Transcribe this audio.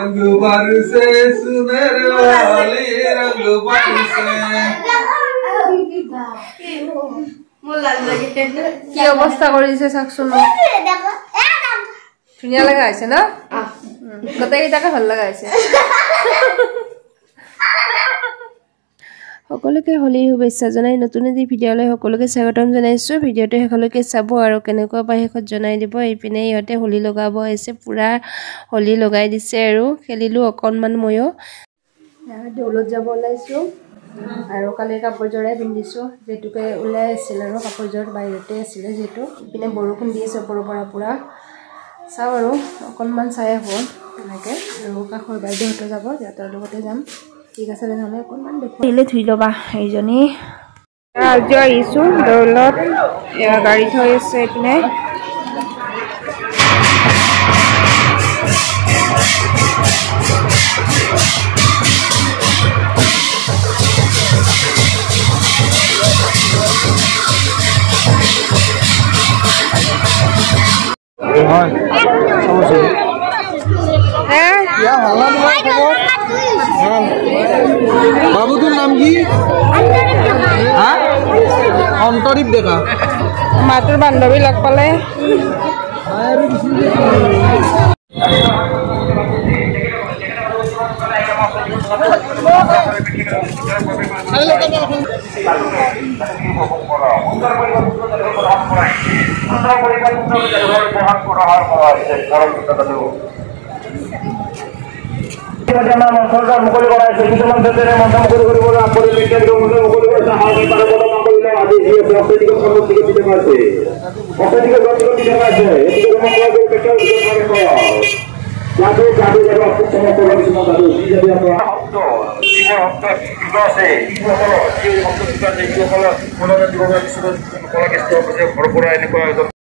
रंग बरसे सुनहरे वाली रंग बरसे কি অবস্থা কৰিছে চাকচোন ধুনীয়া লগা হৈছে ন গোটেইকেইটাকে ভাল লগা হৈছে সকলোকে হোলীৰ শুভেচ্ছা জনাই নতুন এটি ভিডিঅ'লৈ সকলোকে স্বাগতম জনাইছোঁ ভিডিঅ'টো শেষলৈকে চাব আৰু কেনেকুৱা পাই শেষত জনাই দিব এইপিনে ইহঁতে হোলী লগাব আহিছে পুৰা হোলী লগাই দিছে আৰু খেলিলোঁ অকণমান ময়ো দৌলত যাব ওলাইছোঁ আৰু কালি কাপোৰযোৰে পিন্ধিছোঁ যেতুকে ওলাই আছিল আৰু কাপোৰযোৰ বাহিৰতে আছিলে যেহেতু ইপিনে বৰষুণ দি আছে ওপৰৰ পৰা পুৰা চাওঁ আৰু অকণমান চাই আহোঁ এনেকৈ আৰু কাষৰ বাইদেউহঁতে যাব সিহঁতৰ লগতে যাম ঠিক আছে তেনেহ'লে অকণমান দেখোঁ আহিলে ধুই ল'বা এইজনী আজি আহিছোঁ দৌলত গাড়ী থৈ আছে এইপিনে বাবুটোৰ নাম কি অন্তৰীপ ডেকা মাটোৰ বান্ধৱী লগ পালে সরকার মুকলি করা হয়েছে কিছুমান ক্ষেত্রে মন্থন মুকলি করে পরিপ্রেক্ষিতে মুকলি করেছে হালকা তারা বলা করলে আদেশ দিয়েছে অপেক্ষিত সম্পত্তিকে দিতে পারছে অপেক্ষিত গতিকে দিতে পারছে এদিকে মঙ্গলবার পেট্রোল দিতে পারে যাতে যাতে যারা অপেক্ষা সমস্ত কিছু না তাদের এই যাতে আমরা জীবন হত্যা আছে জীবন হত্যা জীবন হত্যা জীবন হলো মনোরঞ্জন জীবন কিছু কলা কেষ্ট ভরপুরা এনেকুৱা